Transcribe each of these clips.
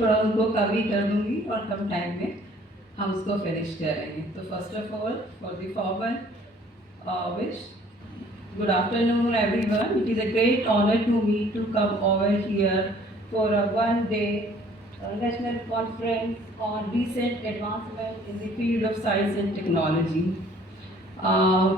थोड़ा उनको कमी कर दूंगी और कम टाइम में हम उसको फिनिश करेंगे. तो first of all for the forward wish, good afternoon everyone. It is a great honor to me to come over here for a one-day national conference on recent advancement in the field of science and technology.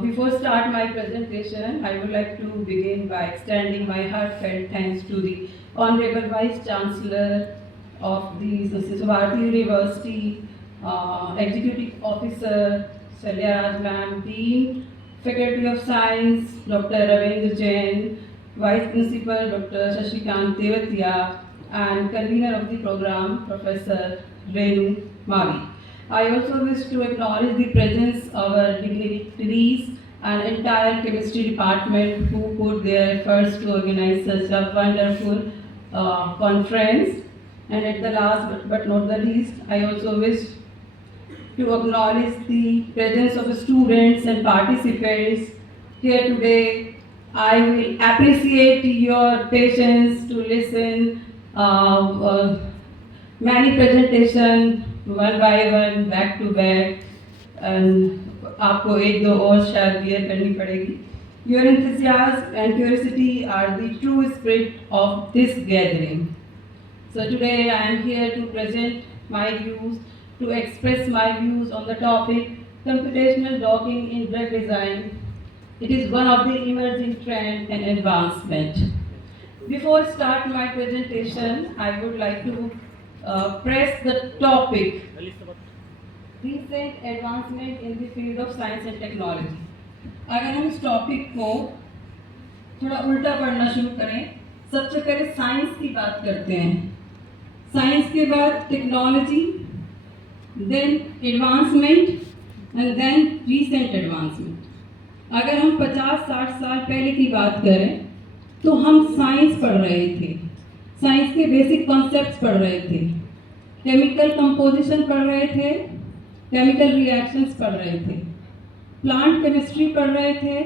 Before start my presentation, I would like to begin by extending my heartfelt thanks to the Honorable Vice Chancellor of the Bharati University, Executive Officer Salya Raj Ma'am, Dean, Faculty of Science Dr. Ravindra Jain, Vice Principal Dr. Shashikant Tevatia, and convener of the program Professor Renu Mavi. I also wish to acknowledge the presence of our dignitaries and entire chemistry department who put their efforts to organize such a wonderful conference. And at the last but not the least, I also wish to acknowledge the presence of students and participants here today. I will appreciate your patience to listen many presentation one by one, back to back, and आपको एक दो और शायद clear करनी पड़ेगी. Your enthusiasm and curiosity are the true spirit of this gathering. So today I am here to present my views, to express my views on the topic computational docking in drug design. It is one of the emerging trend and advancement. Before start my presentation, I would like to press the topic recent advancement in the field of science and technology. अगर हम इस topic को थोड़ा उल्टा पढ़ना शुरू करें, सबसे पहले साइंस की बात करते हैं, साइंस के बाद technology, then advancement and then recent advancement. अगर हम 50-60 साल पहले की बात करें तो हम साइंस पढ़ रहे थे, साइंस के बेसिक कॉन्सेप्ट्स पढ़ रहे थे, केमिकल कंपोजिशन पढ़ रहे थे, केमिकल रिएक्शंस पढ़ रहे थे, प्लांट केमिस्ट्री पढ़ रहे थे,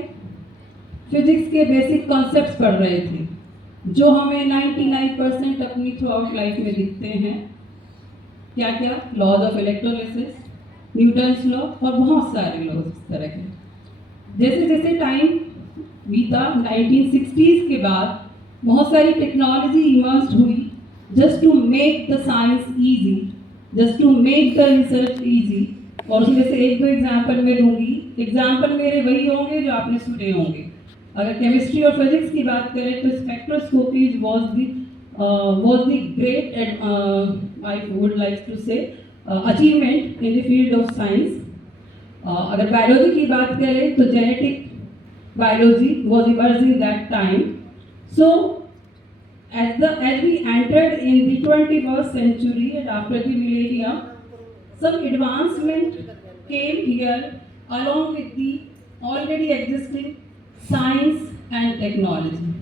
फिजिक्स के बेसिक कॉन्सेप्ट्स पढ़ रहे थे जो हमें 99% अपनी थ्रू आउट लाइफ में दिखते हैं. क्या क्या? Laws of electrolysis, Newton's law और बहुत सारे लॉज इस तरह के. जैसे जैसे टाइम बीता 1960s के बाद बहुत सारी टेक्नोलॉजी इमर्ज हुई just to make the science easy, just to make the research easy. और उसमें से एक दो एग्जाम्पल मैं लूँगी. एग्जाम्पल मेरे वही होंगे जो आपने सुने होंगे. अगर केमिस्ट्री और फिजिक्स की बात करें तो spectroscopy was the great I would like to say achievement in the field of science. अगर बायोलॉजी की बात करें तो genetic biology was emerging that time. So as we entered in the 21st century and after the millennium, some advancement came here along with the already existing science and technology.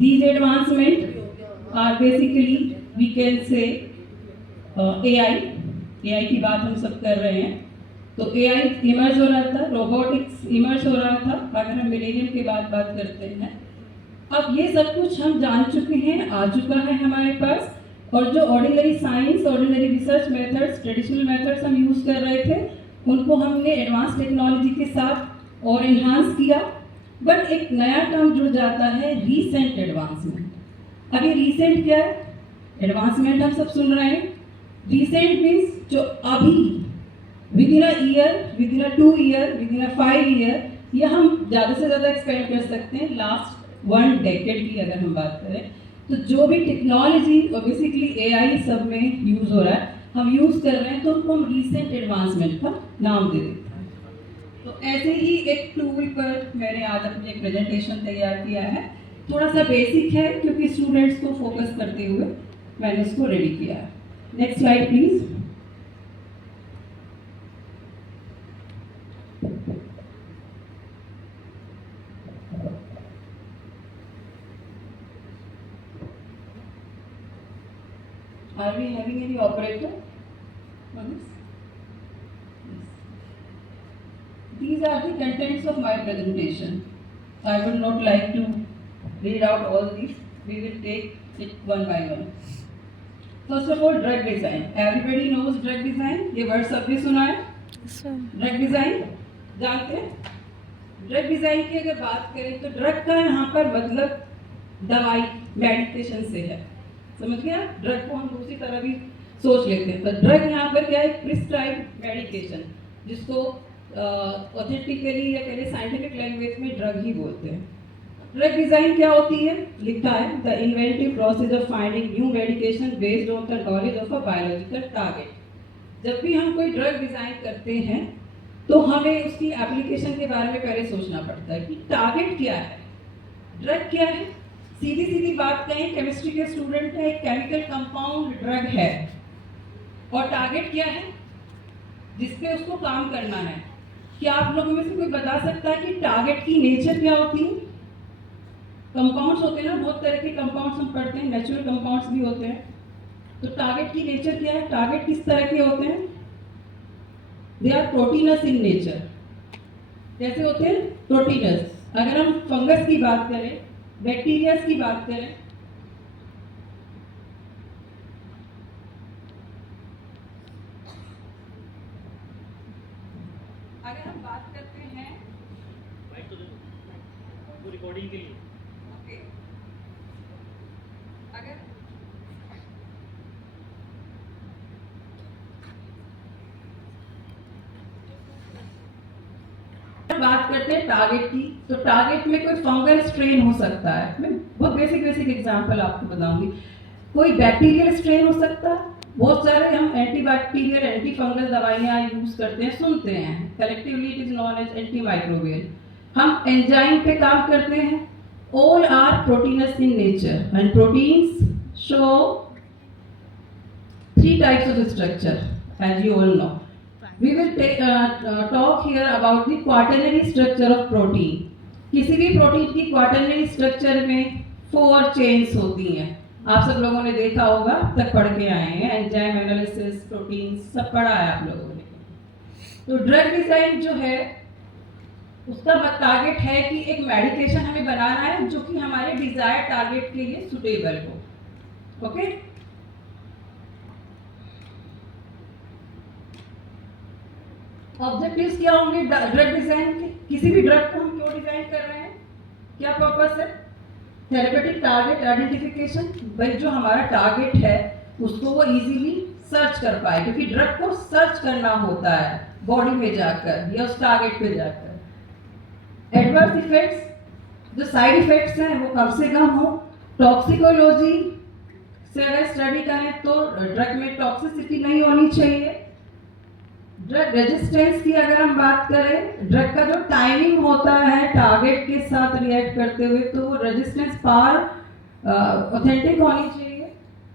These advancements are basically, we can say, AI की बात हम सब कर रहे हैं. तो AI emerge हो रहा था, रोबोटिक्स इमर्ज हो रहा था. अगर हम मिलेनियम के बाद बात करते हैं, अब ये सब कुछ हम जान चुके हैं, आ चुका है हमारे पास. और जो ordinary science, ordinary research methods, traditional methods हम यूज़ कर रहे थे, उनको हमने एडवांस टेक्नोलॉजी के साथ और इन्हांस किया. बट एक नया टर्म जुड़ जाता है, रीसेंट एडवांसमेंट. अब ये रीसेंट क्या है? एडवांसमेंट हम सब सुन रहे हैं. रीसेंट मीन्स जो अभी within a year, within a 2 year, within a 5 year, या हम ज़्यादा से ज़्यादा एक्सपेक्ट कर सकते हैं लास्ट 1 decade की अगर हम बात करें. तो जो भी टेक्नोलॉजी और बेसिकली AI सब में यूज़ हो रहा है, हम यूज़ कर रहे हैं, तो उनको हम रीसेंट एडवांसमेंट का नाम दे देते हैं. तो ऐसे ही एक टूल पर मैंने आज अपनी एक प्रेजेंटेशन तैयार किया है. थोड़ा सा बेसिक है क्योंकि स्टूडेंट्स को फोकस करते हुए मैंने इसको रेडी किया है. Next slide please. Are we having any operator for this? Yes. These are the contents of my presentation. I would not like to read out all these. We will take it one by one. First of all drug design, everybody knows drug design, ये word सबने सुना है? Drug design जानते हैं? Drug design की अगर बात करें तो ड्रग का यहाँ पर मतलब दवाई, मेडिकेशन से है, समझ गया? ड्रग को हम दूसरी तरह भी सोच लेते हैं, पर ड्रग यहाँ पर क्या है? प्रिस्क्राइब्ड मेडिकेशन, जिसको ऑथेंटिकली या पहले साइंटिफिक लैंग्वेज में ड्रग ही बोलते हैं। ड्रग डिजाइन क्या होती है? लिखा है the inventive process of finding new medication based on the knowledge of a biological target. जब भी हम कोई ड्रग डिजाइन करते हैं तो हमें उसकी एप्लीकेशन के बारे में पहले सोचना पड़ता है कि टारगेट क्या है, ड्रग क्या है। सीधी सीधी बात कहें, केमिस्ट्री के स्टूडेंट है, एक केमिकल कंपाउंड ड्रग है, और टारगेट क्या है जिसपे उसको काम करना है। क्या आप लोगों में से कोई बता सकता है कि टारगेट की नेचर क्या होती है? कंपाउंड्स होते हैं ना, बहुत तरह के कंपाउंड्स हम पढ़ते हैं, नेचुरल कंपाउंड्स भी होते हैं, तो टारगेट की नेचर क्या है? टारगेट किस तरह के होते हैं? They are proteins in nature. कैसे होते हैं? प्रोटीनस। अगर हम फंगस की बात करें, बैक्टीरियाज की बात करें, अगर हम बात करते हैं रिकॉर्डिंग के लिए, ओके, अगर बात करते हैं टारगेट की, तो टारगेट में कोई फंगल स्ट्रेन हो सकता है। मैं बहुत बेसिक एग्जांपल आपको बताऊंगी। कोई बैक्टीरियल स्ट्रेन हो सकता है। बहुत सारे हम एंटीबैक्टीरियल, एंटी फंगल दवाइयाँ यूज करते हैं, सुनते हैं, collectively it is known as anti microbial. हम एंजाइम पे काम करते हैं। All are proteins in nature and proteins show 3 types of structure, as you all know. We will talk here about the quaternary structure of protein. किसी भी protein की quaternary structure में 4 chains होती हैं। आप सब लोगों ने देखा होगा, तक पढ़ के आए हैं, एंजाइम एनालिसिस, प्रोटीन सब पढ़ा है आप लोगों ने। तो ड्रग डिजाइन जो है उसका टारगेट है कि एक मेडिकेशन हमें बनाना है जो कि हमारे डिजायर टारगेट के लिए सुटेबल हो। ओके, ऑब्जेक्टिव्स क्या होंगे ड्रग डिजाइन के? किसी भी ड्रग को हम क्यों डिजाइन कर रहे हैं, क्या पर्पस है? थेरेपेटिक टारगेट आइडेंटिफिकेशन, भाई जो हमारा टारगेट है उसको वो इजीली सर्च कर पाए, क्योंकि ड्रग को सर्च करना होता है बॉडी में जाकर या उस टारगेट पे जाकर। एडवर्स इफेक्ट्स, जो साइड इफेक्ट्स हैं वो कम से कम हो। टॉक्सिकोलॉजी से अगर स्टडी करें तो ड्रग में टॉक्सिसिटी नहीं होनी चाहिए। ड्रग रेजिस्टेंस की अगर हम बात करें, ड्रग का जो टाइमिंग होता है टारगेट के साथ रिएक्ट करते हुए, तो वो रेजिस्टेंस पार ऑथेंटिक होनी चाहिए।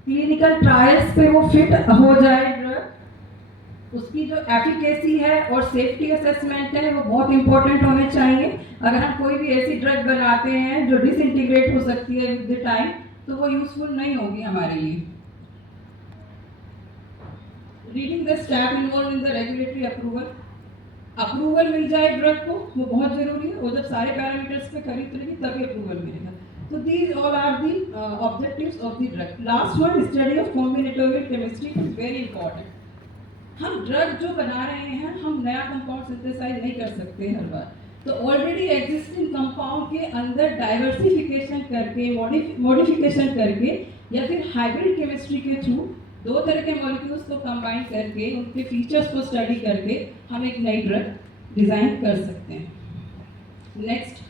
क्लिनिकल ट्रायल्स पे वो फिट हो जाए ड्रग। उसकी जो एफिकेसी है और सेफ्टी असेसमेंट है वो बहुत इंपॉर्टेंट होने चाहिए। अगर हम कोई भी ऐसी ड्रग बनाते हैं जो डिसइंटीग्रेट हो सकती है विद द टाइम, तो वो यूजफुल नहीं होगी हमारे लिए। Reading the step involve in the regulatory approval, approval मिल जाए ड्रग को, वो बहुत जरूरी है। वो जब सारे पैरामीटर्स पे खरी उतरेगी तभी अप्रूवल मिलेगा। तो these all are the objectives of the drug. Last one, study of combinatorial chemistry is very important. हम ड्रग जो बना रहे हैं, हम नया कंपाउंड सिंथेसाइज नहीं कर सकते हर बार, तो ऑलरेडी एग्जिस्टिंग कंपाउंड के अंदर डाइवर्सिफिकेशन करके, मॉडिफिकेशन करके, या फिर हाइब्रिड केमिस्ट्री के थ्रू 2 तरह के मॉलिक्यूल्स को कंबाइन करके उनके फीचर्स को स्टडी करके हम एक नई ड्रग डिजाइन कर सकते हैं। Next,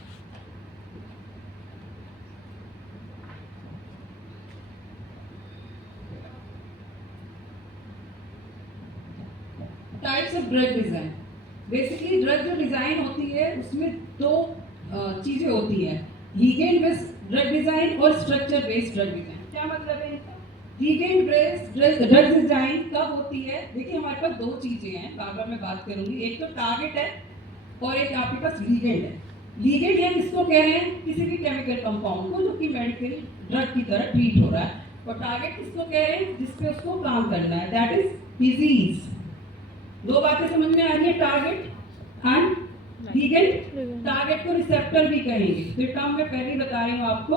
types of drug design. Basically drug जो डिजाइन होती है उसमें 2 चीजें होती हैं, लिगेंड बेस्ड ड्रग डिजाइन और स्ट्रक्चर बेस्ड ड्रग डिजाइन। क्या मतलब है इनका? लिगेंड बेस्ड ड्रग डिजाइन कब होती है? देखिए हमारे पास 2 चीजें हैं, बार बार मैं बात करूंगी। एक तो टारगेट है और एक आपके पास लिगेंड है। लिगेंड हम इसको कह रहे हैं किसी भी केमिकल कंपाउंड को जो कि मेडिकल ड्रग की तरह ट्रीट हो रहा है, और टारगेट किसको कह रहे हैं? जिसपे उसको काम करना है, दैट इज डिजीज। 2 बातें समझ में आ रही है, टारगेट एंड लिगेंड। टारगेट को रिसेप्टर भी कहेंगे, तो टर्म मैं पहले ही बता रही हूँ आपको।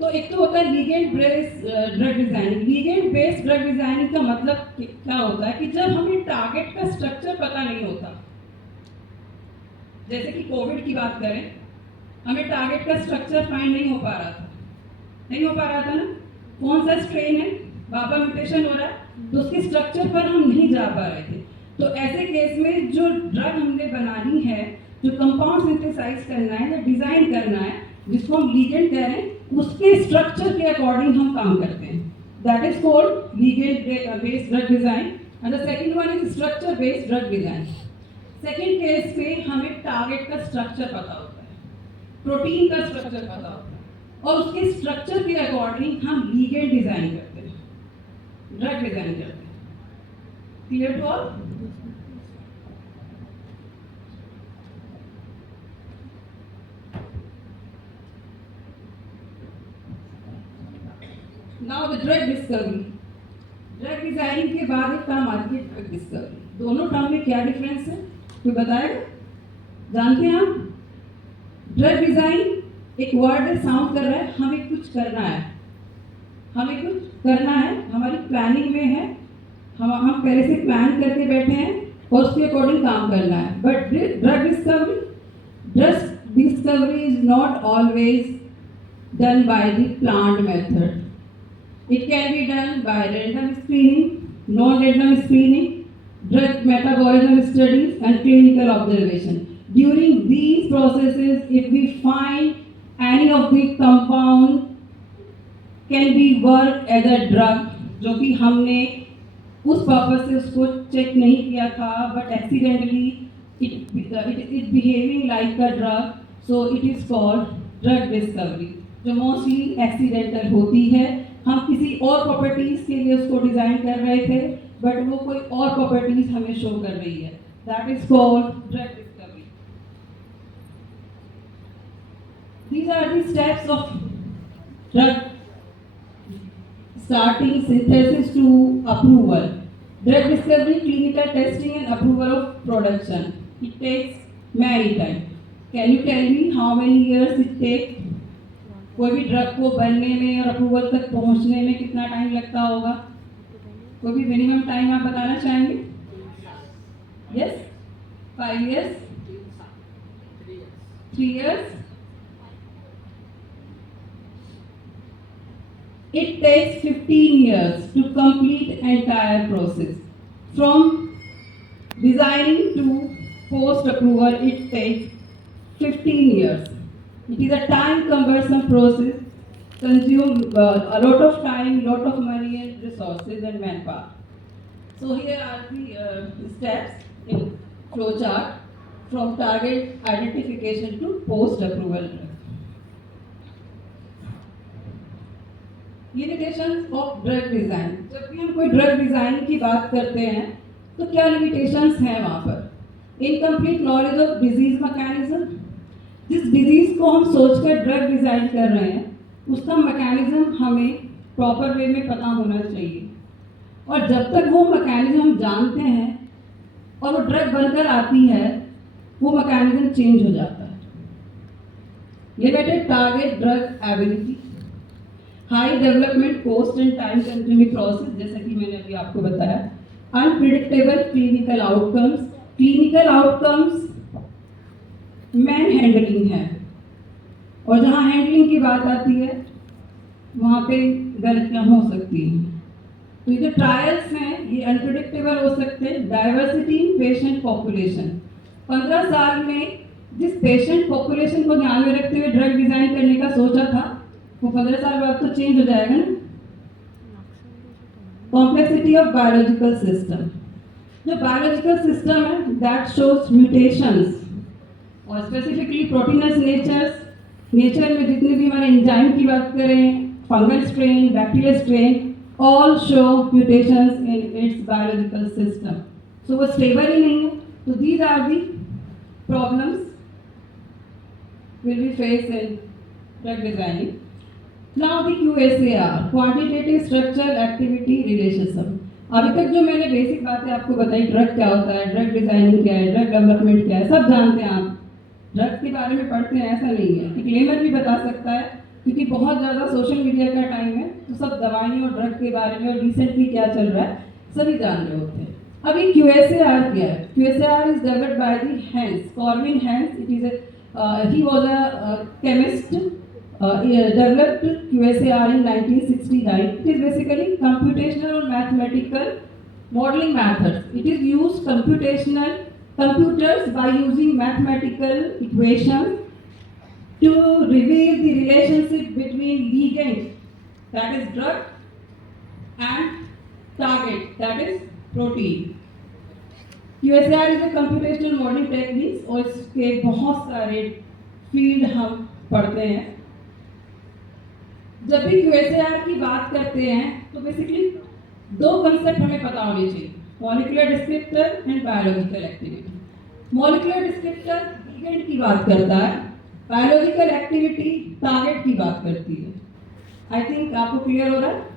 तो एक तो होता है ligand based drug designing. Ligand based drug designing का मतलब क्या होता है कि जब हमें टारगेट का स्ट्रक्चर पता नहीं होता, जैसे कि कोविड की बात करें, हमें टारगेट का स्ट्रक्चर फाइंड नहीं हो पा रहा था, ना, कौन सा स्ट्रेन है, बाबा म्यूटेशन हो रहा है, तो उसके स्ट्रक्चर पर हम नहीं जा पा रहे थे। तो ऐसे केस में जो ड्रग हमने बनानी है, जो कंपाउंड सिंथेसाइज करना है या डिजाइन करना है, जिसको हम लीगेंड कह रहे हैं, उसके स्ट्रक्चर के अकॉर्डिंग हम काम करते हैं। That is called ligand based drug design and the second one is structure based drug design. Second case पे हमें टारगेट का स्ट्रक्चर पता होता है, प्रोटीन का स्ट्रक्चर पता होता है, और उसके स्ट्रक्चर के अकॉर्डिंग हम लीगेंड डिजाइन करते हैं, ड्रग डिजाइन करते हैं। Clear to all? Now the drug discovery. Drug designing के बाद एक काम आती है ड्रग डिस्कवरी। दोनों टर्म में क्या डिफरेंस है, कोई बताएगा? जानते हैं आप? ड्रग डिजाइन एक वर्ड है, साउंड कर रहा है, हमें कुछ करना है, हमें कुछ करना है, हमारी प्लानिंग में है, हम पहले से प्लान करके बैठे हैं और उसके अकॉर्डिंग काम करना है। But drug discovery is not always done by the planned method. It can be done by random screening, non-random screening, drug metabolism studies, and clinical observation. During these processes, if we find any of the compound can be work as a drug, जो कि हमने उस purpose से उसको check नहीं किया था, but accidentally it is behaving like a drug, so it is called drug discovery, जो मोस्टली एक्सीडेंटल होती है। हम किसी और प्रॉपर्टीज के लिए उसको डिजाइन कर रहे थे, बट वो कोई और प्रॉपर्टीज हमें शो कर रही है। That is called drug discovery. These are the steps of drug starting synthesis to approval. Drug discovery, clinical testing and approval of production. It takes many time. Can you tell me how many years it takes? कोई भी drug को बनने में और approval तक पहुंचने में कितना टाइम लगता होगा? कोई भी मिनिमम टाइम आप बताना चाहेंगे? Yes, 5 years, 3 years. It takes 15 years to complete entire process. From designing to post approval, it takes 15 years. It is a time-cumbersome process, consume a lot of time, lot of money and resources and manpower. So here are the steps in flowchart from target identification to post-approval. Limitations of drug design. जब भी हम कोई drug design की बात करते हैं तो क्या लिमिटेशंस हैं वहाँ पर? Incomplete knowledge of disease mechanism. जिस डिजीज को हम सोचकर ड्रग डिजाइन कर रहे हैं, उसका मैकेनिज्म हमें प्रॉपर वे में पता होना चाहिए, और जब तक वो मैकेनिज्म हम जानते हैं और वो ड्रग बनकर आती है, वो मैकेनिज्म चेंज हो जाता है। Limited target drug ability, high development cost and time consuming process, जैसा कि मैंने अभी आपको बताया। Unpredictable clinical outcomes. Clinical outcomes man handling है, और जहाँ हैंडलिंग की बात आती है वहाँ पे गलतियाँ हो सकती हैं। तो ये जो ट्रायल्स हैं ये अनप्रिडिक्टेबल हो सकते हैं। Diversity in patient population. 15 साल में जिस पेशेंट पॉपुलेशन को ध्यान में रखते हुए ड्रग डिजाइन करने का सोचा था, वो 15 साल बाद तो चेंज हो जाएगा ना। Complexity of biological system. जो बायोलॉजिकल सिस्टम है दैट शोज म्यूटेशंस, और स्पेसिफिकली प्रोटीनस नेचर में जितने भी हमारे एंजाइम की बात करें, fungal strain, bacterial strain, all show mutations in its biological system. So वो स्टेबल ही नहीं है। तो these are the problems will be face in drug designing. Now the QSAR, quantitative structural activity relationship. अभी तक जो मैंने बेसिक बातें आपको बताई, ड्रग क्या होता है, ड्रग डिजाइनिंग क्या है, ड्रग डेवलपमेंट क्या है, सब जानते हैं आप। ड्रग्स के बारे में पढ़ते हैं ऐसा नहीं है। एक लेमन भी बता सकता है क्योंकि बहुत ज़्यादा सोशल मीडिया का टाइम है, तो सब दवाइयों और ड्रग के बारे में और रिसेंटली क्या चल रहा है सभी जान रहे होते हैं। अब ये QSAR क्या है? QSAR is developed by the Hansch, Corwin Hansch. It is he was a chemist, developed QSAR in 1969. It is basically computational or mathematical modeling methods. It is used computers by using mathematical equations to reveal the relationship between ligand, that is drug, and target, that is protein. QSAR is a computational modeling techniques और इसके बहुत सारे field हम पढ़ते हैं। जब भी QSAR की बात करते हैं तो बेसिकली दो कंसेप्ट हमें पता होने चाहिए, molecular descriptor and biological activity. Molecular descriptor ligand की बात करता है, बायोलॉजिकल एक्टिविटी टारगेट की बात करती है। आई थिंक आपको क्लियर हो रहा है।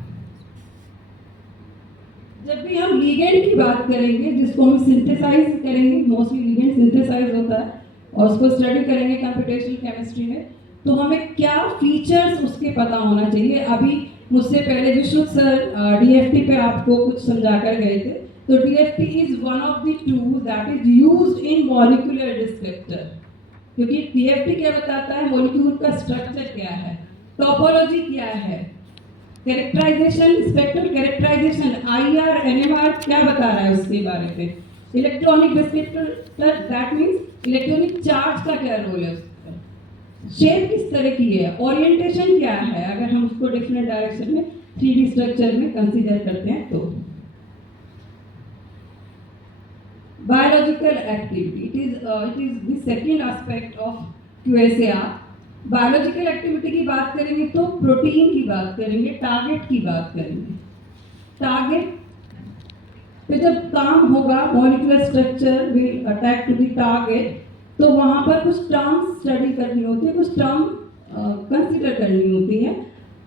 जब भी हम लिगेंड की बात करेंगे, जिसको हम सिंथेसाइज करेंगे, मोस्टली लिगेंड सिंथेसाइज होता है और उसको स्टडी करेंगे कंप्यूटेशनल केमिस्ट्री में, तो हमें क्या फीचर्स उसके पता होना चाहिए। अभी मुझसे पहले विष्णु सर DFT पे आपको कुछ समझा कर गए थे। तो DFT is one of the tools that is used in molecular descriptor, क्योंकि DFT क्या बताता है, मॉलिक्यूल का स्ट्रक्चर क्या है, टोपोलॉजी क्या है, characterization, spectral characterization, IR NMR क्या बता रहा है उसके बारे में, electronic descriptor that means electronic charge का क्या रोल है, शेप किस तरह की है, ओरिएंटेशन क्या है, अगर हम उसको डिफरेंट डायरेक्शन में 3D स्ट्रक्चर में कंसीडर करते हैं तो। Biological activity, it is the second aspect of QSAR। Biological activity की बात करेंगे तो प्रोटीन की बात करेंगे, टारगेट की बात करेंगे। टारगेट पे जब काम होगा, molecular structure will attack to the target, तो वहाँ पर कुछ टर्म्स स्टडी करनी होती है, कुछ टर्म कंसीडर करनी होती है।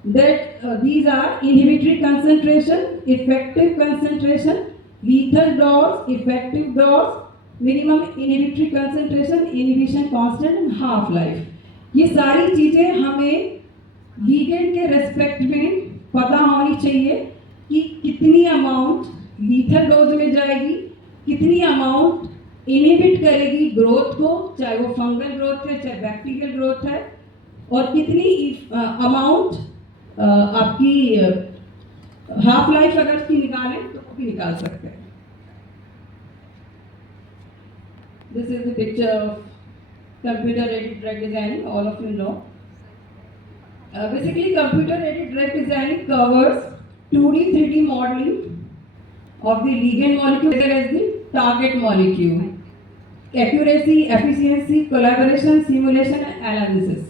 That these are inhibitory concentration, effective concentration, lethal dose, effective dose, minimum inhibitory concentration, inhibition constant and half life. ये सारी चीज़ें हमें लीगेंड के रेस्पेक्ट में पता होनी चाहिए कि कितनी अमाउंट लीथल डोज में जाएगी, कितनी अमाउंट इनहिबिट करेगी ग्रोथ को, चाहे वो फंगल ग्रोथ है चाहे बैक्टीरियल ग्रोथ है, और कितनी अमाउंट आपकी हाफ लाइफ अगर उसकी निकालें तो वो भी निकाल सकते हैं। This is the picture of computer aided drug designing, all of you know. Basically computer aided drug designing covers 2D 3D modeling of the ligand molecule as well as the target molecule, accuracy, efficiency, collaboration, simulation and analysis।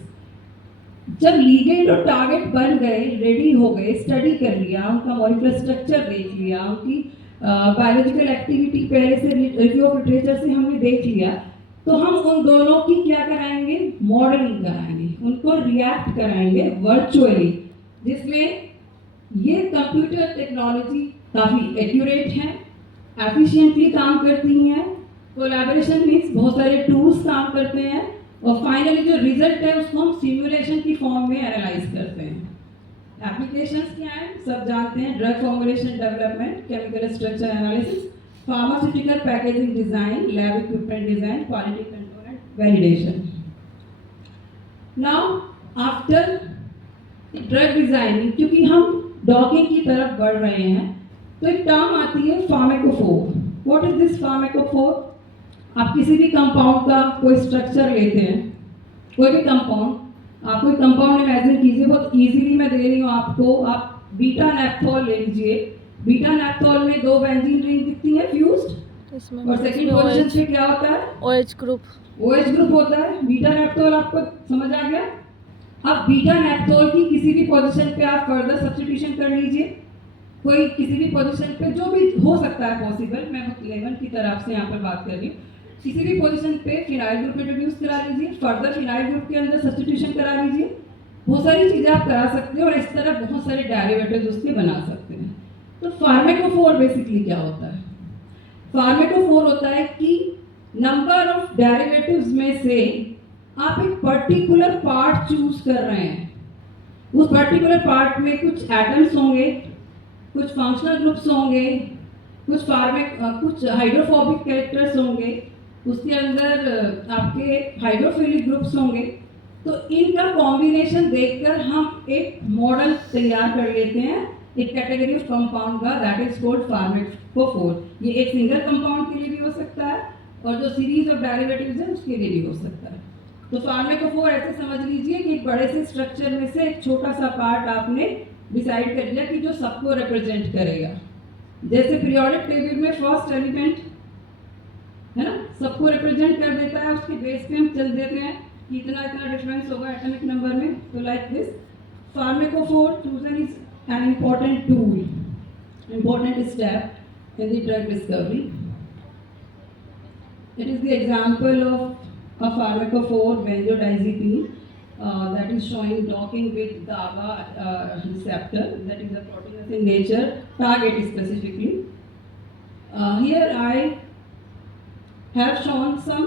जब ligand और target बन गए, ready हो गए, study कर लिया, उनका molecular structure देख लिया, उनकी बायोलॉजिकल एक्टिविटी पहले से रिव्यू ऑफ लिटरेचर से हमने देख लिया, तो हम उन दोनों की क्या कराएंगे, मॉडलिंग कराएंगे, उनको रिएक्ट कराएंगे वर्चुअली, जिसमें ये कंप्यूटर टेक्नोलॉजी काफ़ी एक्यूरेट है, एफिशिएंटली काम करती हैं, कोलैबोरेशन मीन्स बहुत सारे टूल्स काम करते हैं, और फाइनली जो रिजल्ट है उसको हम सिमुलेशन की फॉर्म में एनालाइज करते हैं। एप्लीकेशंस क्या हैं, सब जानते हैं, drug formulation development, chemical structure analysis, pharmaceutical packaging design, lab equipment design, quality control and validation. Now after drug designing, क्योंकि हम डॉकिंग की तरफ बढ़ रहे हैं, तो एक टर्म आती है pharmacophore. What is this pharmacophore? आप किसी भी कंपाउंड का कोई स्ट्रक्चर लेते हैं, कोई भी कंपाउंड, आप कोई कंपाउंड इमेजिन कीजिए, बहुत इजीली मैं दे रही हूँ आपको, आप बीटा नैप्थोल ले लीजिए। बीटा नैप्थोल में 2 बेंजीन रिंग दिखती है फ्यूज्ड, और सेकंड पोजीशन पे क्या होता है, OH ग्रुप होता है। बीटा नैप्थोल आपको समझ आ गया? अब बीटा नैप्थोल की किसी भी पोजीशन पे आप फर्दर सब्स्टिट्यूशन कर लीजिए, कोई किसी भी पोजीशन पे जो भी हो सकता है पॉसिबल, मैं 11 की तरफ से यहाँ पर बात कर रही हूँ, किसी भी पोजीशन पे फिनाइल ग्रुप इंट्रोड्यूस करा लीजिए, फर्दर फिनाइल ग्रुप के अंदर सब्स्टिट्यूशन करा लीजिए, बहुत सारी चीज़ें आप करा सकते हैं, और इस तरह बहुत सारे डेरिवेटिव्स उसके बना सकते हैं। तो फार्माकोफोर बेसिकली क्या होता है? फार्माकोफोर होता है कि नंबर ऑफ डेरिवेटिव्स में से आप एक पर्टिकुलर पार्ट चूज कर रहे हैं, उस पर्टिकुलर पार्ट में कुछ एटम्स होंगे, कुछ फंक्शनल ग्रुप्स होंगे, कुछ हाइड्रोफोबिक कैरेक्टर्स होंगे, उसके अंदर आपके हाइड्रोफिलिक ग्रुप्स होंगे। तो इनका कॉम्बिनेशन देखकर हम एक मॉडल तैयार कर लेते हैं एक कैटेगरी ऑफ कंपाउंड का, दैट इज कॉल्ड फार्माकोफोर। ये एक सिंगल कंपाउंड के लिए भी हो सकता है और जो सीरीज ऑफ डेरिवेटिव्स है उसके लिए भी हो सकता है। तो फार्माकोफोर ऐसे समझ लीजिए कि एक बड़े से स्ट्रक्चर में से एक छोटा सा पार्ट आपने डिसाइड कर लिया कि जो सबको रिप्रेजेंट करेगा। जैसे पीरियोडिक टेबल में फर्स्ट एलिमेंट है ना, सबको रिप्रेजेंट कर देता है, उसके बेस पे हम चल देते हैं कि इतना इतना डिफरेंस होगा एटॉमिक नंबर में। तो like this pharmacophore chosen is an important tool, important step in the drug discovery. It is the example of a pharmacophore benzodiazepine that is showing docking with GABA receptor, that is a proteinous in nature, target specifically. Here I have shown some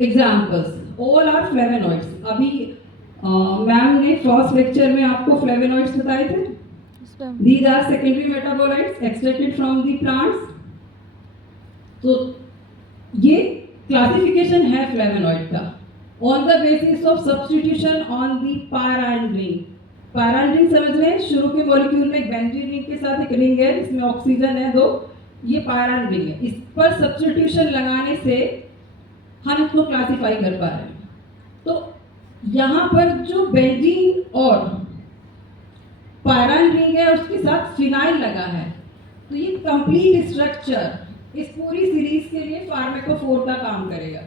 examples. All are flavonoids. अभी ma'am ने first lecture में आपको flavonoids बताए थे. These are secondary metabolites extracted from the plants. तो ये classification है flavonoid का on the basis of substitution on the pyran ring. Pyran ring समझ रहे हैं, शुरू के मॉलिक्यूल में एक बेंजीन रिंग के साथ एक रिंग है जिसमें ऑक्सीजन है 2, ये पायराइन रिंग है। इस पर सब्स्टिट्यूशन लगाने से हम इसको क्लासिफाई कर पा रहे हैं। तो यहाँ पर जो बेंजीन और पायराइन रिंग है उसके साथ फिनाइल लगा है, तो ये कंप्लीट स्ट्रक्चर इस पूरी सीरीज के लिए फार्माकोफोर का काम करेगा।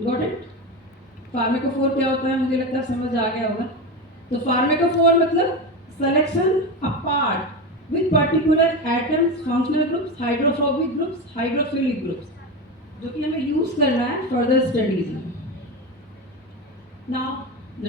Got it? फार्माकोफोर क्या होता है मुझे लगता है समझ आ गया होगा। तो फार्माकोफोर मतलब selection apart with particular atoms, functional groups, hydrophobic groups, hydrophilic groups, जो कि हमें यूज करना है फर्दर स्टडीज में। नाउ द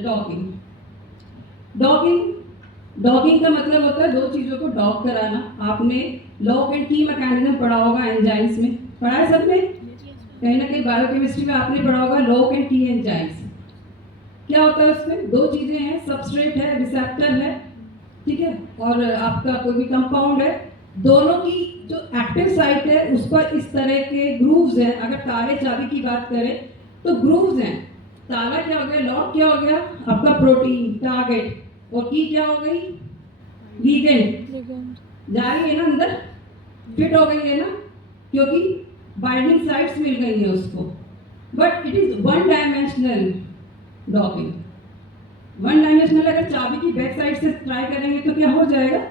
डॉकिंग का मतलब होता है दो चीजों को डॉक कराना। आपने लॉक एंड की मैकेनिज्म पढ़ा होगा एंजाइम्स में, पढ़ा है सबने? कहीं ना कहीं बायोकेमिस्ट्री में आपने पढ़ा होगा लॉक एंड की एंजाइम्स। क्या होता है उसमें? दो चीजें हैं, सबस्ट्रेट है, रिसेप्टर है, ठीक है, और आपका कोई भी कंपाउंड है। दोनों की जो एक्टिव साइट है उस पर इस तरह के ग्रूव्स हैं। अगर ताले चाबी की बात करें तो ग्रूव्स हैं। ताला क्या हो गया, लॉक क्या हो गया, आपका प्रोटीन टारगेट, और की क्या हो गई, लिगेंड। जा रही है ना अंदर, फिट हो गई है ना, क्योंकि बाइंडिंग साइट्स मिल गई है उसको। But it is one dimensional docking. One dimensional अगर चाबी की बैक साइड से ट्राई करेंगे तो क्या हो जाएगा,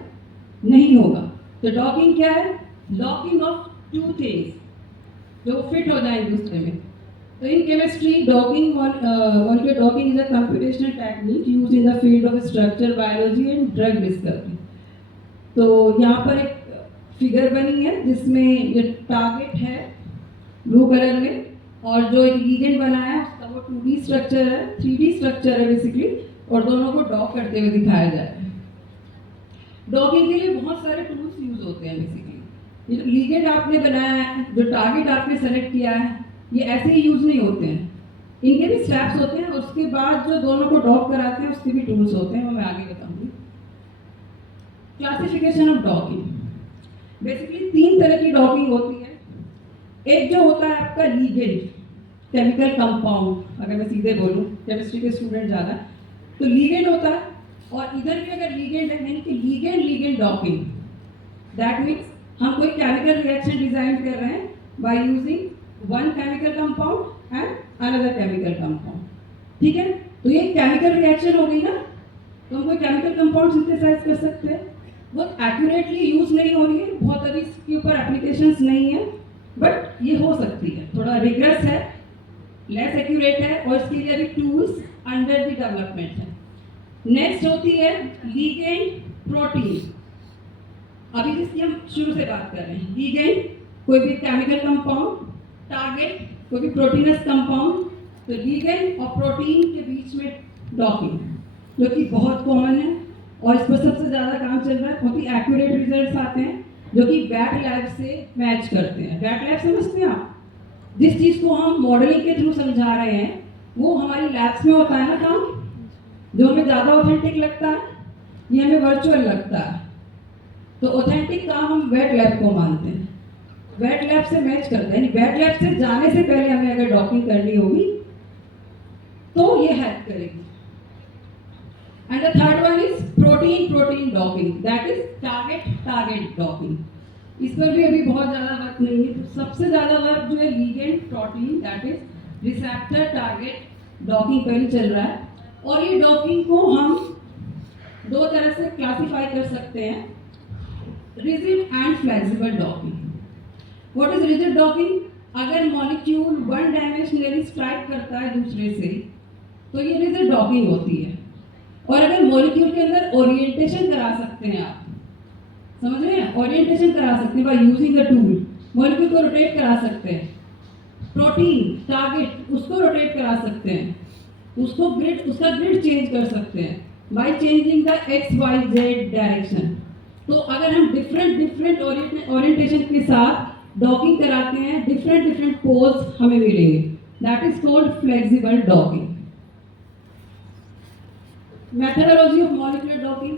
नहीं होगा। तो डॉकिंग क्या है, लॉकिंग ऑफ टू थिंग्स जो फिट हो जाएंगे दूसरे में। तो in chemistry, molecular docking is a computational technique used in the field of structure biology and drug discovery. तो यहाँ पर एक फिगर बनी है जिसमें ये टारगेट है ब्लू कलर में, और जो एक लिगेंड बना है उसका वो 2D स्ट्रक्चर है, 3D स्ट्रक्चर है बेसिकली, और दोनों को डॉक करते हुए दिखाया जा रहा है। डॉकिंग के लिए बहुत सारे टूल्स यूज होते हैं बेसिकली। ये लिगेंड आपने बनाया है, जो टारगेट आपने सेलेक्ट किया है, ये ऐसे ही यूज नहीं होते हैं, इनके भी स्टेप्स होते हैं। उसके बाद जो दोनों को डॉक कराते हैं उसके भी टूल्स होते हैं, वो मैं आगे बताऊंगी। क्लासिफिकेशन ऑफ डॉकिंग, बेसिकली 3 तरह की डॉकिंग होती है। एक जो होता है आपका लीगेंड केमिकल कंपाउंड, अगर मैं सीधे बोलूँ, केमिस्ट्री के स्टूडेंट ज़्यादा, तो लीगेंड होता है। और इधर भी अगर लीगेंड है, यानी कि लीगेंड डॉकिंग, दैट मीन्स हम कोई केमिकल रिएक्शन डिजाइन कर रहे हैं by using one chemical compound and another chemical compound, ठीक है। तो ये केमिकल रिएक्शन हो गई ना, तो हम कोई केमिकल कंपाउंड सिंथेसाइज कर सकते हैं। वो एक्यूरेटली यूज नहीं हो रही है, बहुत अभी इसके ऊपर एप्लीकेशंस नहीं है, बट ये हो सकती है। थोड़ा रिग्रेस है, लेस एक्यूरेट है, और इसके लिए अभी टूल्स अंडर द डेवलपमेंट है। नेक्स्ट होती है लिगेंड प्रोटीन, अभी जिसकी हम शुरू से बात कर रहे हैं। लिगेंड कोई भी केमिकल कंपाउंड, टारगेट कोई भी प्रोटीनस कंपाउंड। तो लिगेंड और प्रोटीन के बीच में डॉकिंग, जो कि बहुत कॉमन है और इस पर सबसे ज़्यादा काम चल रहा है। बहुत ही एक्यूरेट रिजल्ट्स आते हैं जो कि बैट लैब से मैच करते हैं। बैट लैब समझते हैं आप? जिस चीज़ को हम मॉडलिंग के थ्रू समझा रहे हैं वो हमारी लैब्स में होता है ना काम, जो हमें ज़्यादा ऑथेंटिक लगता है ये हमें वर्चुअल लगता है। तो ऑथेंटिक काम हम वेट लैब को मानते हैं, वेट लैब से मैच करते हैं, यानी वेट लैब से जाने से पहले हमें अगर डॉकिंग करनी होगी तो ये हेल्प करेगी। And the third one is protein docking, that is target docking. इस पर भी अभी बहुत ज़्यादा वर्क नहीं है। तो सबसे ज़्यादा वर्क जो है ligand protein that is receptor target docking पर ही चल रहा है। और ये डॉकिंग को हम दो तरह से क्लासिफाई कर सकते हैं, rigid and flexible docking. What is rigid docking? अगर मॉलिक्यूल वन डायमेंशनली स्ट्राइक करता है दूसरे से तो ये रिजिड डॉकिंग होती है। और अगर मॉलिक्यूल के अंदर ओरिएंटेशन करा सकते हैं, आप समझ रहे हैं, ओरिएंटेशन करा सकते हैं by using a tool, molecule को रोटेट करा सकते हैं, प्रोटीन टारगेट उसको रोटेट करा सकते हैं, उसका ग्रिड चेंज कर सकते हैं by changing the x y z direction. तो अगर हम डिफरेंट ओरिएंटेशन के साथ डॉकिंग कराते हैं, डिफरेंट पोज हमें मिलेंगे, that is called flexible docking. Methodology of molecular docking,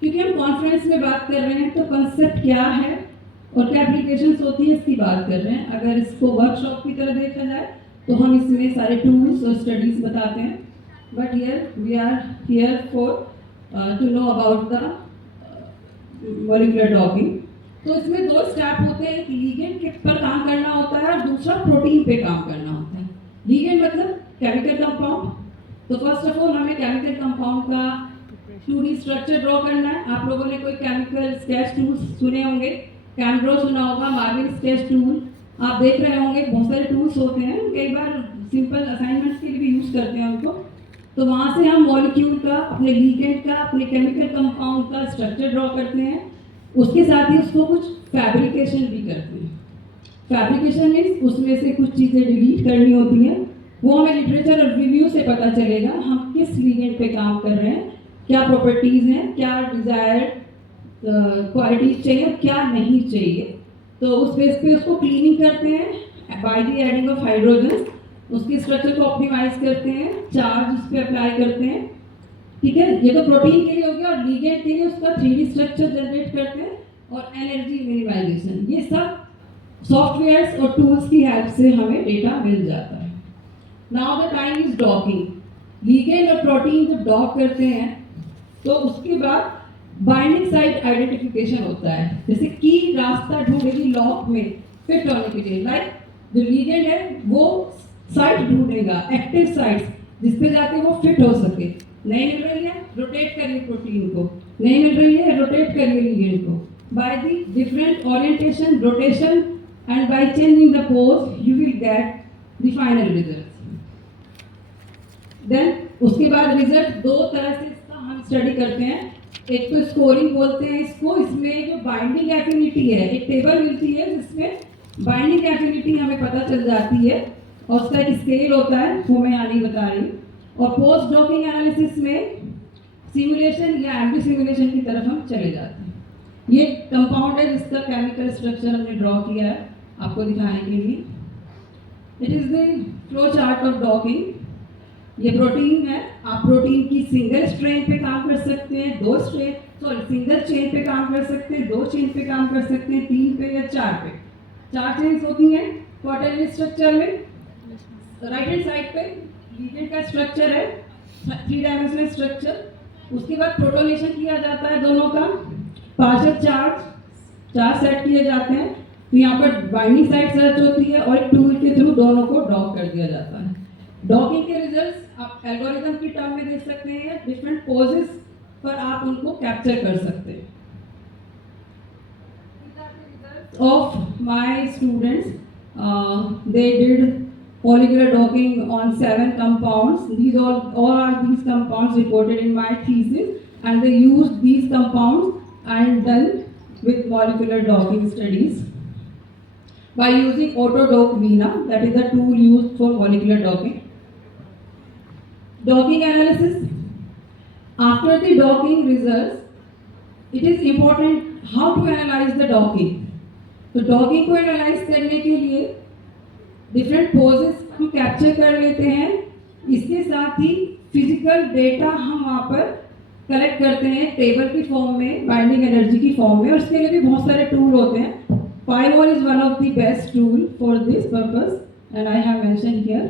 क्योंकि हम कॉन्फ्रेंस में बात कर रहे हैं तो कंसेप्ट क्या है और क्या एप्लीकेशंस होती है इसकी बात कर रहे हैं। अगर इसको वर्कशॉप की तरह देखा जाए तो हम इसमें सारे टूल्स और स्टडीज बताते हैं, but here we are here for to know about the molecular docking. तो इसमें दो स्टेप होते हैं, एक लिगेंड पर काम करना होता है और दूसरा प्रोटीन पे काम करना होता है। लिगेंड मतलब केमिकल कंपाउंड। तो फर्स्ट ऑफ ऑल हमें केमिकल कंपाउंड का 2D स्ट्रक्चर ड्रॉ करना है। आप लोगों ने कोई केमिकल स्केच टूल्स सुने होंगे, कैमड्रॉ सुना होगा, मार्विन स्केच टूल आप देख रहे होंगे, बहुत सारे टूल्स होते हैं, कई बार सिंपल असाइनमेंट्स के लिए भी यूज़ करते हैं उनको। तो वहाँ से हम मॉलिक्यूल का, अपने लिगेंड का, अपने केमिकल कंपाउंड का स्ट्रक्चर ड्रॉ करते हैं, उसके साथ ही उसको कुछ फैब्रिकेशन भी करते हैं। फैब्रिकेशन मीन्स उसमें से कुछ चीज़ें डिलीट करनी होती हैं, वो हमें लिटरेचर और रिव्यू से पता चलेगा हम किस लिगेंड पे काम कर रहे हैं, क्या प्रॉपर्टीज़ हैं, क्या डिज़ायर्ड क्वालिटीज़ चाहिए, क्या नहीं चाहिए। तो उस बेस पे उसको क्लीनिंग करते हैं by the adding of hydrogen, उसके स्ट्रक्चर को ऑप्टिमाइज करते हैं, चार्ज उस पर अप्लाई करते हैं, ठीक है। ये तो प्रोटीन के लिए हो गया। और लिगेंड के लिए उसका 3D स्ट्रक्चर जनरेट करते हैं और एनर्जी मिनिमाइजेशन, ये सब सॉफ्टवेयर्स और टूल्स की हेल्प से हमें डेटा मिल जाता है। Now the time is docking. Ligand और प्रोटीन जब डॉक करते हैं तो उसके बाद बाइंडिंग साइट आइडेंटिफिकेशन होता है। जैसे की रास्ता ढूंढेगी लॉक में फिट होने के लिए, लाइक जो लिगेंड है वो साइट ढूंढेगा, एक्टिव साइट्स जिस पे जाके वो फिट हो सके। नहीं मिल रही है, रोटेट करिए प्रोटीन को, नहीं मिल रही है, रोटेट करिए लिगेंड को। By the different orientation, rotation and by changing the pose you will get the final result. Then उसके बाद रिजल्ट दो तरह से इसका हम स्टडी करते हैं। एक तो स्कोरिंग बोलते हैं इसको, इसमें जो बाइंडिंग एफिनिटी है, एक टेबल मिलती है जिसमें बाइंडिंग एफिनिटी हमें पता चल जाती है और उसका एक स्केल होता है, वो मैं यहाँ नहीं बता रही। और पोस्ट डॉकिंग एनालिसिस में सिमुलेशन या एम्बी सिमुलेशन की तरफ हम चले जाते हैं। ये कंपाउंड है जिसका केमिकल स्ट्रक्चर हमने ड्रॉ किया है आपको दिखाने के लिए। It is the flow chart of docking. ये प्रोटीन है, आप प्रोटीन की सिंगल स्ट्रेन पे काम कर सकते हैं, सिंगल चेन पे काम कर सकते हैं, 2 चेन पे काम कर सकते हैं, 3 पे या 4 पे। 4 चेन्स होती हैं क्वार्टरनरी स्ट्रक्चर में। राइट हैंड साइड पे लिगेंड का स्ट्रक्चर है, 3 डायमेंशनल स्ट्रक्चर। उसके बाद प्रोटोनेशन किया जाता है दोनों का, पार्शियल चार्ज सेट किए जाते हैं। तो यहाँ पर बाइंडिंग साइट सर्च होती है और एक टूल के थ्रू दोनों को डॉक कर दिया जाता है। डॉकिंग के रिजल्ट्स आप एल्गोरिथम की टर्म में देख सकते हैं, डिफरेंट पोजेस पर आप उनको कैप्चर कर सकते हैं। Of my students, they did molecular docking on 7 compounds. All are these compounds reported in my thesis, and they used these compounds and done with molecular docking studies by using AutoDoc-Vina, that is the tool used for molecular docking. Docking analysis. After the docking results, it is important how to analyze the docking. तो docking को analyse करने के लिए different poses हम capture कर लेते हैं, इसके साथ ही फिजिकल डेटा हम वहाँ पर कलेक्ट करते हैं टेबल की फॉर्म में, बाइंडिंग एनर्जी की फॉर्म में, और उसके लिए भी बहुत सारे टूल होते हैं. Pywall is one of the best tool for this purpose, and I have mentioned here.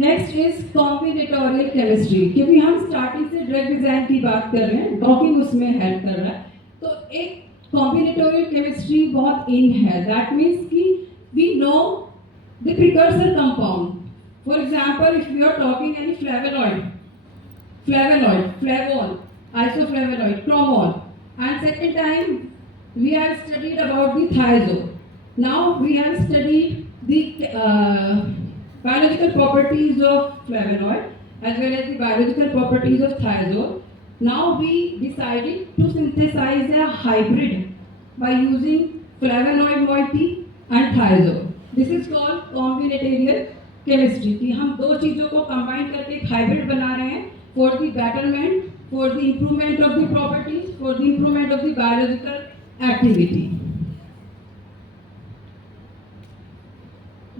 Next is combinatorial chemistry. क्योंकि हम स्टार्टिंग से ड्रग डिजाइन की बात कर रहे हैं, डॉकिंग उसमें हेल्प कर रहा है, तो एक कॉम्बिनेटोरियल केमिस्ट्री बहुत इन है. दैट मीन्स कि we know the precursor compound. For example, if we are talking any flavonoid, flavone, isoflavonoid, chromol, and second time we have studied about the thiazole. Now we have studied the biological properties of flavonoid as well as the biological properties of thiazole. Now we decided to synthesize a hybrid by using flavonoid moiety and thiazole. This is called combinatorial chemistry. कि हम दो चीज़ों को combine करके एक hybrid बना रहे हैं for the betterment, for the improvement of the properties, for the improvement of the biological activity.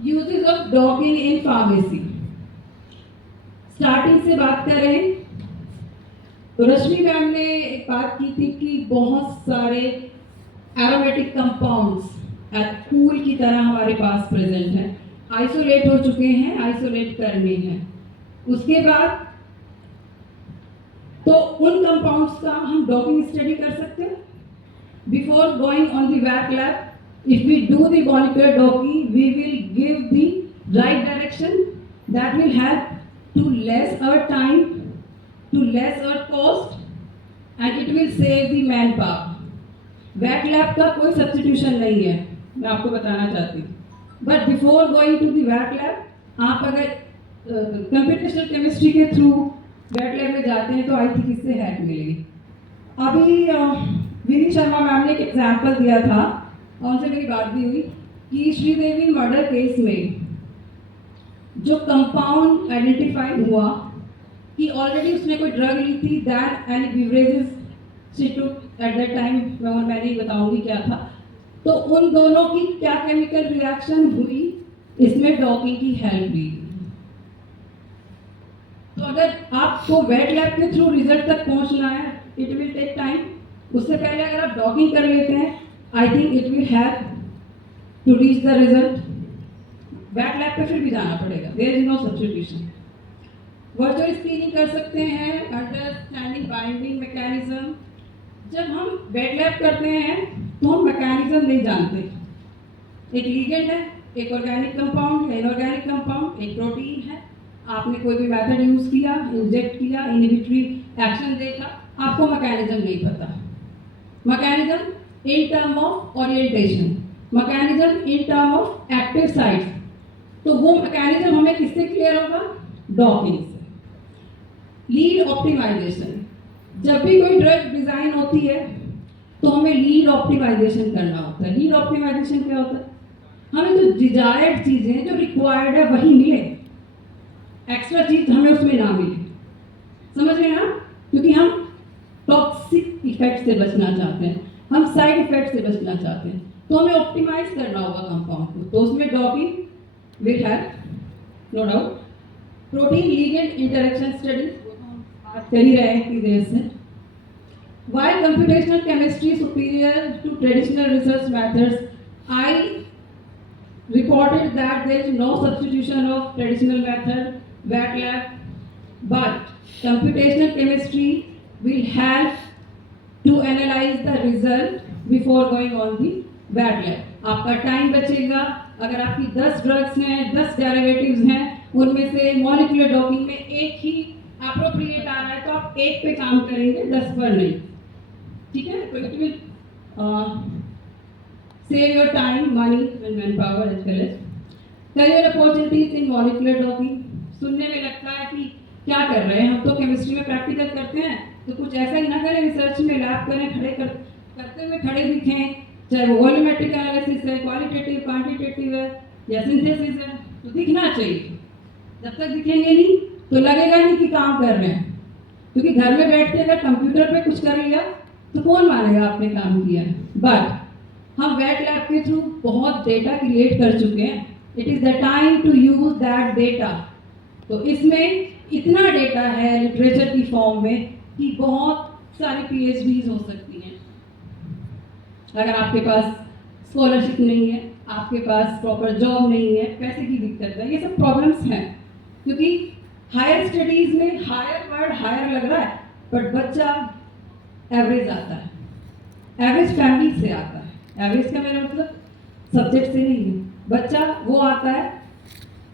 Uses of docking in pharmacy. Starting से बात करें तो रश्मि मैम ने एक बात की थी कि बहुत सारे एरोमेटिक कंपाउंड्स कूल की तरह हमारे पास प्रेजेंट हैं, आइसोलेट हो चुके हैं, आइसोलेट करने हैं. उसके बाद तो उन कंपाउंड्स का हम डॉकिंग स्टडी कर सकते हैं. Before going on the wet lab, if we do the molecular docking, we will give the right direction that will help to less our time, to less our cost, and it will save the manpower. Wet lab का कोई substitution नहीं है, मैं आपको बताना चाहती हूँ. But before going to the wet lab, आप अगर computational chemistry के through wet lab में जाते हैं तो आई थिंक इससे हेल्प मिलेगी. अभी विनी शर्मा मैम ने एक एग्जाम्पल दिया था, उनसे मेरी बात भी हुई कि श्रीदेवी मर्डर केस में जो कंपाउंड आइडेंटिफाई हुआ कि ऑलरेडी उसने कोई ड्रग ली थी, that and beverages she took at that time, मैं नहीं बताऊंगी क्या था, तो उन दोनों की क्या केमिकल रिएक्शन हुई, इसमें डॉकिंग की हेल्प ली. तो अगर आपको वेट लैब के थ्रू रिजल्ट तक पहुंचना है, इट विल टेक टाइम. उससे पहले अगर आप डॉकिंग कर लेते हैं, I think it will help to reach the result. Wet lab पे फिर भी जाना पड़ेगा. There is no substitution. Virtual screening कर सकते हैं, understanding binding mechanism. जब हम wet lab करते हैं तो हम mechanism नहीं जानते. एक ligand है, एक organic compound, inorganic compound, एक protein है. आपने कोई भी method use किया, inject किया, inhibitory action देखा, आपको mechanism नहीं पता. Mechanism in term of orientation, mechanism in term of active sites. तो वो mechanism हमें किससे clear होगा? डॉकिंग से. Lead optimization. जब भी कोई ड्रग डिजाइन होती है तो हमें लीड ऑप्टिमाइजेशन करना होता है. लीड ऑप्टिमाइजेशन क्या होता है? हमें जो डिजायर्ड चीजें जो रिक्वायर्ड है वही मिले, एक्स्ट्रा चीज हमें उसमें ना मिले. समझ रहे हैं ना? क्योंकि हम टॉक्सिक इफेक्ट से बचना चाहते हैं, हम साइड इफेक्ट से बचना चाहते हैं, तो हमें ऑप्टिमाइज करना होगा कंपाउंड को. तो उसमें docking will help, no doubt. Protein ligand interaction studies बात कर ही रहे हैं इतनी देर से. Why computational chemistry superior to traditional research methods? I reported that there is no substitution of traditional method, wet lab, but computational chemistry will help to analyze the result before going on the wet lab. आपका time बचेगा. अगर आपकी 10 drugs हैं, 10 derivatives हैं, उनमें से molecular docking में एक ही अप्रोप्रिएट आ रहा है तो आप एक पे काम करेंगे, 10 पर नहीं. ठीक है? तो it will save your time, money and manpower as well as career opportunities in molecular docking. सुनने में लगता है कि क्या कर रहे हैं हम, तो केमिस्ट्री में प्रैक्टिकल करते हैं तो कुछ ऐसा ही ना करें, रिसर्च में लैब करें, करते हुए खड़े दिखें, चाहे वो वॉल्यूमेट्रिक एनालिसिस है, क्वालिटेटिव क्वांटिटेटिव है या सिंथेसिस है, तो दिखना चाहिए. जब तक दिखेंगे नहीं तो लगेगा नहीं कि काम कर रहे हैं. क्योंकि घर में बैठ के अगर कंप्यूटर पे कुछ कर लिया तो कौन मानेगा आपने काम किया. बट हम वेट लैब के थ्रू बहुत डेटा क्रिएट कर चुके हैं. It is the time to use that data तो इसमें इतना डेटा है लिटरेचर की फॉर्म में कि बहुत सारी PhDs हो सकती हैं। अगर आपके पास स्कॉलरशिप नहीं है, आपके पास प्रॉपर जॉब नहीं है, पैसे की दिक्कत है, ये सब प्रॉब्लम्स हैं। क्योंकि हायर स्टडीज़ में हायर वर्ड हायर लग रहा है, बट बच्चा एवरेज आता है, एवरेज फैमिली से आता है। एवरेज का मेरा मतलब सब्जेक्ट से नहीं है, बच्चा वो आता है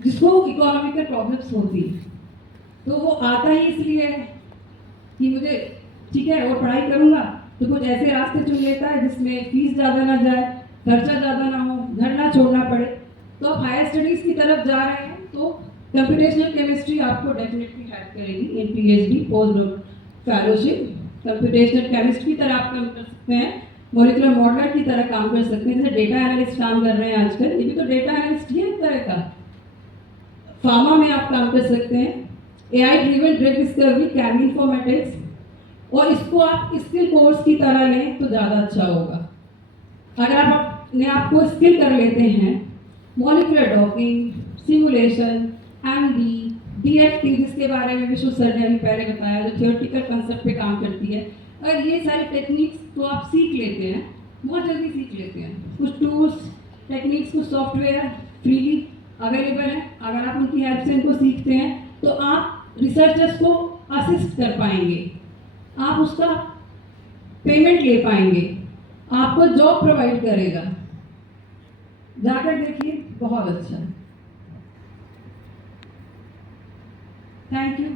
जिसको इकोनॉमिकल प्रॉब्लम्स होती है। तो वो आता ही इसलिए है कि मुझे ठीक है और पढ़ाई करूँगा तो कुछ ऐसे रास्ते चुन लेता है जिसमें फीस ज़्यादा ना जाए, खर्चा ज़्यादा ना हो, घर ना छोड़ना पड़े। तो आप हायर स्टडीज़ की तरफ जा रहे हैं तो कंप्यूटेशनल केमिस्ट्री आपको डेफिनेटली हेल्प करेगी इन PhD post fellowship. Computational chemist की तरह आप काम कर सकते हैं, मॉलिक्यूलर मॉडलर की तरह काम कर सकते हैं, जैसे डेटा एनालिस्ट काम कर रहे हैं आजकल, ये भी तो डेटा एनालिस्ट ही है एक तरह का। फार्मा में आप काम कर सकते हैं, AI ड्रिवन ड्रग डिस्कवरी, केम इन्फॉर्मेटिक्स, और इसको आप स्किल कोर्स की तरह लें तो ज़्यादा अच्छा होगा। अगर आप अपने आप को स्किल कर लेते हैं, molecular docking, simulation, MD, DFT जिसके बारे में विश्व सर ने अभी पहले बताया, जो थियोरेटिकल कंसेप्ट पे काम करती है, अगर ये सारी टेक्निक्स तो आप सीख लेते हैं, बहुत जल्दी सीख लेते हैं। कुछ टूल्स टेक्निक्स कुछ सॉफ्टवेयर फ्रीली अवेलेबल है, अगर आप उनकी हेल्प से इनको सीखते हैं तो आप रिसर्चर्स को असिस्ट कर पाएंगे, आप उसका पेमेंट ले पाएंगे, आपको जॉब प्रोवाइड करेगा। जाकर देखिए, बहुत अच्छा है। Thank you.